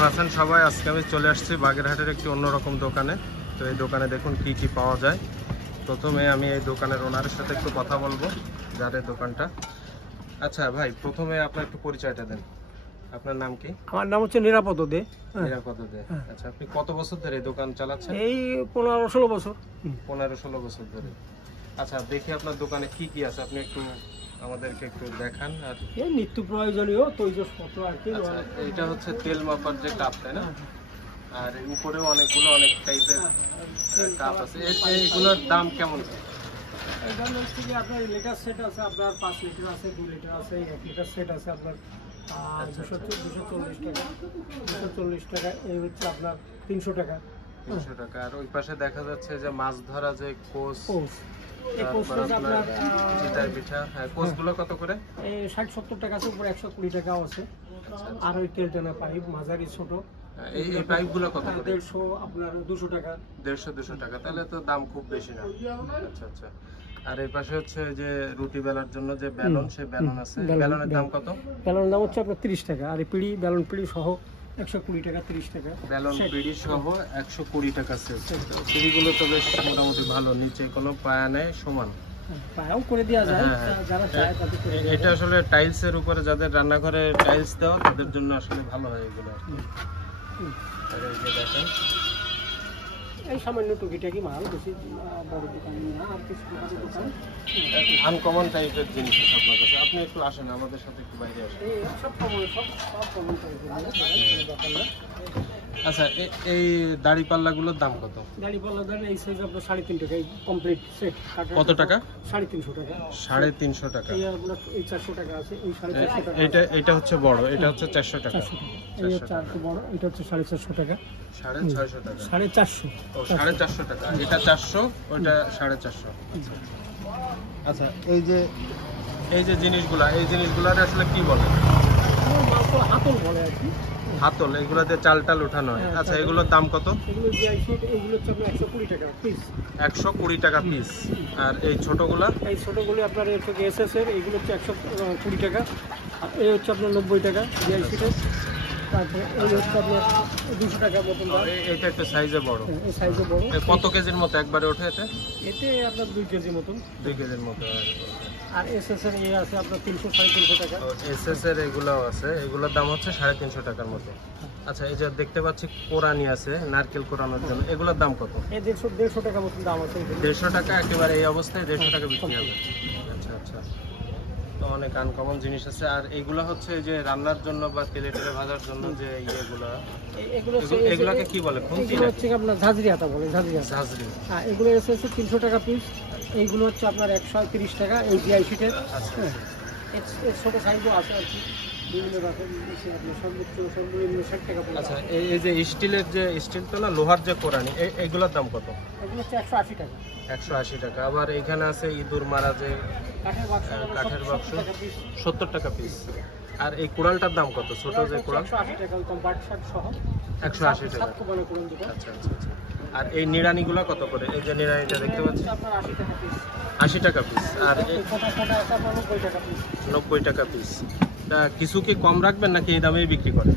কেমন আছেন সবাই? আজকে আমি চলে আসছি বাগেরহাটের একটি অন্যরকম দোকানে। তো এই দোকানে দেখুন কি কি পাওয়া যায়। প্রথমে আমি এই দোকানের ওনারের সাথে একটু কথা বলবো, যার এই দোকানটা। আচ্ছা ভাই, প্রথমে আপনার একটু পরিচয়টা দেন। আপনার নাম কি? আমার নাম হচ্ছে নিরাপদ দে। নিরাপদ দে। আচ্ছা, আপনি কত বছর ধরে এই দোকান চালাচ্ছেন? এই 15-16 বছর। 15-16 বছর ধরে। আচ্ছা, দেখি আপনার দোকানে কি কি আছে, আপনি একটু আমাদেরকে একটু দেখান। আর এই নিত্য প্রয়োজনীয় তৈজসপত্র আর কি। আচ্ছা, এটা হচ্ছে তেল মাপার যে কাপ, তাই না? আর উপরেও অনেকগুলো অনেক টাইপের কাপ আছে। এইগুলোর দাম কেমন? এই দাম হচ্ছে কি আপনার লিটার সেট আছে, আপনার 5 লিটার আছে, 2 লিটার আছে, 1 লিটার সেট আছে আপনার 240 টাকা। 240 টাকা। এই হচ্ছে আপনার 300 টাকা। 300 টাকা। আর ওই পাশে দেখা যাচ্ছে যে মাছ ধরা যে কোষ, এই কোষটা আপনার চিতার পিঠা, হ্যাঁ, কোষগুলো কত করে? এই 60-70 টাকা আছে, উপরে 120 টাকাও আছে। আর ওই তেল টানা পাইপ মাঝারি ছোট, এই পাইপগুলো কত করে? 150, আপনার 200 টাকা। 150-200 টাকা, তাহলে তো দাম খুব বেশি না। আচ্ছা আচ্ছা। আর এই পাশে হচ্ছে যে রুটি বেলার জন্য যে বেলন, সেই বেলন আছে। বেলনের দাম কত? বেলনের দাম হচ্ছে আপনার 30 টাকা। আর এই পিড়ি, বেলন পিড়ি সহ 120 টাকা, 30 টাকা। বেলন পিড়ি সহ 120 টাকা সেট। পিড়িগুলো তো বেশ মোটামুটি ভালো, নিচে কোনো পায়া নেই, সমান। পায়াও করে দেওয়া যায়, যারা চায় তাদের করে দেওয়া যায়। এটা আসলে টাইলসের উপরে, যাদের রান্নাঘরে টাইলস দেওয়া তাদের জন্য আসলে ভালো হয় এগুলো। আর এই যে দেখেন, এই সামান্য টুকিটাকি মাল, বেশি বড় দোকান না, আর কিছু দোকান। আনকমন টাইপের জিনিস আছে আপনার কাছে। আপনি একটু আসেন আমাদের সাথে, একটু বাইরে আসেন। এই সব কমন টাইপের দোকান না। আচ্ছা, এই দাড়ি পাল্লাগুলোর দাম কত? দাড়ি পাল্লা দেন এই সাইজ আপনার 3.5 টাকা, কমপ্লিট সেট। কত টাকা? 350 টাকা। 350 টাকা। এই আপনার এই 400 টাকা আছে, এই 450 টাকা। এটা হচ্ছে বড়, এটা হচ্ছে 400 টাকা। এই হচ্ছে আর বড়, এটা হচ্ছে 450 টাকা। 650 টাকা। 450। ও 450 টাকা। এটা 400, ওটা 450। আচ্ছা, এই যে জিনিসগুলা, এই জিনিসগুলার আসলে কি বলে? হাতল বলে আর কি। হাতল, এগুলাতে চাল টাল উঠানো হয়। আচ্ছা, এগুলোর দাম কত? এগুলো জিআইসি, এগুলো হচ্ছে আপনার 120 টাকা পিস। 120 টাকা পিস। আর এই ছোটগুলা? এই ছোটগুলো আপনার হচ্ছে এসএস এর, এইগুলো হচ্ছে 120 টাকা। আর এই হচ্ছে আপনার 90 টাকা জিআইসিটা। তারপরে এই হচ্ছে আপনার 200 টাকা মতন দাম। এটা একটু সাইজে বড়। এই সাইজে বড়। কত কেজির মতো একবারে ওঠে এতে? এতে আপনার 2 কেজি মতন। 2 কেজির মতো। আর এসএস এর এই আছে আপনার 300-350 টাকা। এসএস এর এগুলোও আছে, এগুলোর দাম হচ্ছে 350 টাকার মতো। আচ্ছা, এই যে দেখতে পাচ্ছি কোরানি আছে, নারকেল কোরানোর জন্য, এগুলোর দাম কত? এই 150 টাকা মতন দাম আছে। 150 টাকা, একেবারে এই অবস্থায় 150 টাকা বিক্রি হবে। আচ্ছা আচ্ছা, তো অনেক আনকমন জিনিস আছে। আর এইগুলো হচ্ছে যে রান্নার জন্য বা তেলে টেলে ভাজার জন্য যে এগুলোকে কি বলে? খুন্তি হচ্ছে আপনার ঝাঁঝরি আটা বলে, ঝাঁঝরি আটা। ঝাঁঝরি। হ্যাঁ, এগুলো এসে 300 টাকা পিস। এইগুলো হচ্ছে আপনার 130 টাকা। এই জিআইসিটের। আচ্ছা, এর ছোটো সাইজও আছে আর কি, বিভিন্ন রকম। আপনার সর্বনিম্ন 60 টাকা পড়ে। আচ্ছা, এই যে স্টিলের, যে স্টিল তো না, লোহার যে কোরানি, এইগুলোর দাম কত? এগুলো হচ্ছে 180 টাকা। 180 টাকা। আবার এখানে আছে ইঁদুর মারা যে কাঠের বাক্স, 70 টাকা পিস। আর এই কুড়ালটার দাম কত? ছোট যে কুড়াল? 180 টাকা, কম্পার্ট শার্ট সহ 180 টাকা। আচ্ছা আচ্ছা আচ্ছা। আর এই নিড়ানিগুলো কত করে? এই যে নিড়ানিটা দেখতে পাচ্ছি, আপনার 80 টাকা পিস। 80 টাকা পিস। আর এই ফোটা আছে আপনার 90 টাকা পিস। 90 টাকা পিস। তা কিছু কি কম রাখবেন নাকি এই দামেই বিক্রি করেন?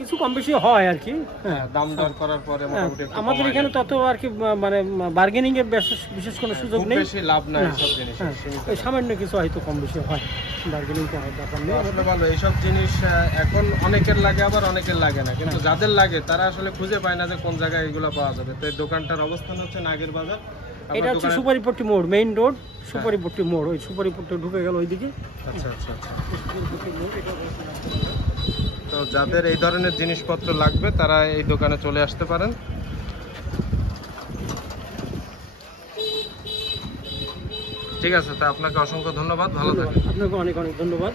কিছু কম বেশি হয় আর কি। হ্যাঁ, দাম দর করার পরে মোটামুটি একটু আমাদের এখানে তত আর কি, মানে বার্গেনিং এর বিশেষ কোনো সুযোগ নেই। বেশি লাভ নাই সব জিনিস। এই সামান্য কিছু হয়তো কম বেশি হয়, বার্গেনিং টা হয় ব্যাপার নেই। আসলে ভালো এইসব জিনিস। এখন অনেকের লাগে, আবার অনেকের লাগে না, কিন্তু যাদের লাগে তারা আসলে খুঁজে পায় না যে কোন জায়গায় এগুলো পাওয়া যাবে। তো এই দোকানটার অবস্থান হচ্ছে নাগের বাজার। এটা হচ্ছে সুপারিপট্টি মোড়, মেইন রোড সুপারিপট্টি মোড়। ওই সুপারিপট্টি ঢুকে গেল ওইদিকে। আচ্ছা আচ্ছা আচ্ছা। তো যাদের এই ধরনের জিনিসপত্র লাগবে তারা এই দোকানে চলে আসতে পারেন। ঠিক আছে, তা আপনাকে অসংখ্য ধন্যবাদ, ভালো থাকবেন। আপনাকে অনেক অনেক ধন্যবাদ।